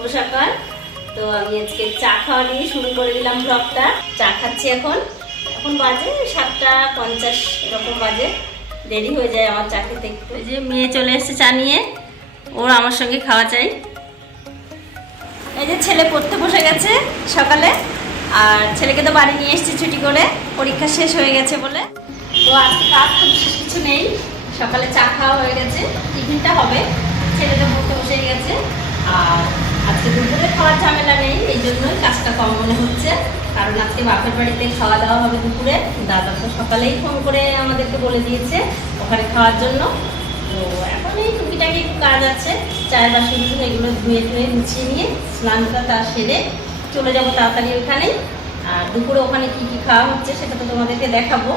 শুভ সকাল। তো আমি আজকে চা খাওয়া নিয়ে শুরু করে দিলাম ব্লগটা। চা খাচ্ছি এখন বাজে 7:50 এরকম বাজে। দেরি হয়ে যায় আমার চা খেতে একটু। এই যে মেয়ে চলে এসেছে চা নিয়ে, ওর আমার সঙ্গে খাওয়া চাই। এই যে ছেলে পড়তে বসে গেছে সকালে, আর ছেলেকে তো বাড়ি নিয়ে এসেছি ছুটি করে, পরীক্ষা শেষ হয়ে গেছে বলে। তো আজকে কাজ তো বিশেষ কিছু নেই, সকালে চা খাওয়া হয়ে গেছে, টিফিনটা হবে। ছেলে তো পড়তে বসে গেছে, আর আজকে দুপুরে খাওয়ার ঝামেলা নেই, এই জন্যই কাজটা কম মনে হচ্ছে। কারণ আজকে বাপের বাড়িতে খাওয়া দাওয়া হবে দুপুরে। দাদা তো সকালেই ফোন করে আমাদেরকে বলে দিয়েছে ওখানে খাওয়ার জন্য। তো এখন এই টুকিটাকি একটু কাজ আছে, চায়ের বাসন এগুলো ধুয়ে মুছিয়ে নিয়ে স্নানটা তার সেরে চলে যাবো তাড়াতাড়ি ওখানে। আর দুপুরে ওখানে কি কি খাওয়া হচ্ছে সেটা তো তোমাদেরকে দেখাবো।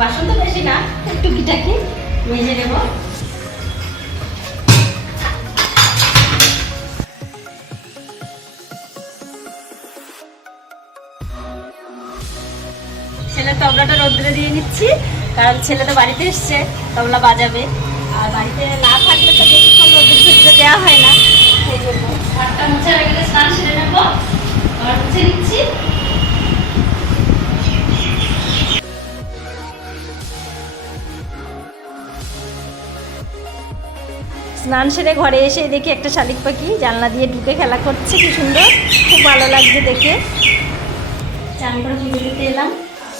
বাসন তো বেশি না, টুকিটাকি মেজে নেবো। ছেলে তবলাটা রোদ্রে দিয়ে নিচ্ছি, কারণ ছেলে তো বাড়িতে এসছে, তবলা বাজাবে। আর বাড়িতে না থাকলে তো বেশিক্ষণ রোদ্রে দেওয়া হয় না, সেই জন্য ঘরটা মুছে রেখে স্নান সেরে নেবো। ঘর মুছে নিচ্ছি। স্নান সেরে ঘরে এসে দেখি একটা শালিক পাখি জানলা দিয়ে ঢুকে খেলা করছে, কি সুন্দর, খুব ভালো লাগছে দেখে। চান করে পুজো দিতে এলাম,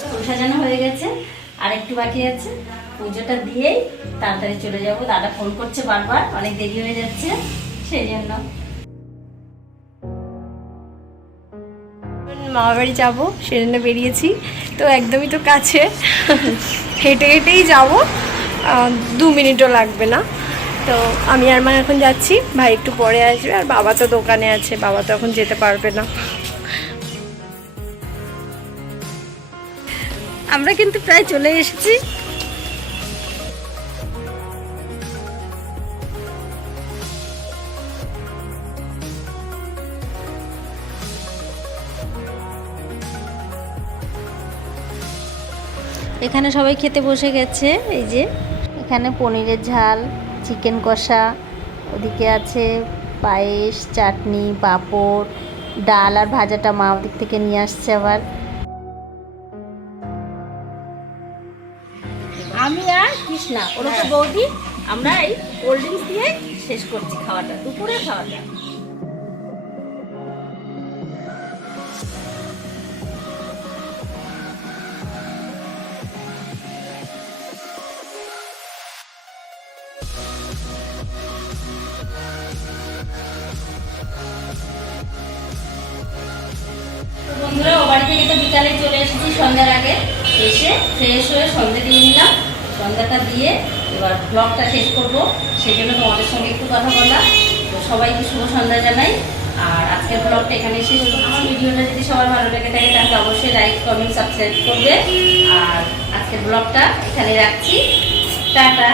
ফুল সাজানো হয়ে গেছে, আর একটু বাকি আছে। পুজোটা দিয়েই তাড়াতাড়ি চলে যাব। দাদা ফোন করছে বারবার, অনেক দেরি হয়ে যাচ্ছে, সেই জন্য। মামা বাড়ি যাবো, সেজন্য বেরিয়েছি। তো একদমই তো কাছে, হেঁটে হেঁটেই যাবো, 2 মিনিটও লাগবে না। তো আমি আর মা এখন যাচ্ছি, ভাই একটু পরে আসবে, আর বাবা তো দোকানে আছে, বাবা তো এখন যেতে পারবে না। আমরা কিন্তু প্রায় চলে এসেছি। এখানে সবাই খেতে বসে গেছে। এই যে এখানে পনিরের ঝাল, চিকেন কষা, ওদিকে আছে পায়েস, চাটনি, পাঁপড়, ডাল আর ভাজাটা মা ওদিক থেকে নিয়ে আসছে আবার। আমি আর কৃষ্ণা, ওরকম বৌদি, আমরা এই কোল্ড ড্রিঙ্কস দিয়ে শেষ করছি খাওয়াটা, দুপুরে খাওয়াটা। বন্ধুরা, ও বাড়ি থেকে তো বিকালে চলে এসেছি সন্ধ্যার আগে। এসে ফ্রেশ হয়ে সন্ধ্যা দিয়ে নিলাম। সন্ধ্যাটা দিয়ে এবার ব্লগটা শেষ করব, সেই জন্য তোমাদের সঙ্গে একটু কথা বললাম। তো সবাইকে শুভ সন্ধ্যা জানাই। আর আজকের ব্লগটা এখানে শেষ করবো। আমার ভিডিওটা যদি সবার ভালো লেগে থাকে তাহলে অবশ্যই লাইক, কমেন্ট, সাবস্ক্রাইব করবে। আর আজকের ব্লগটা এখানে রাখছি। টাটা।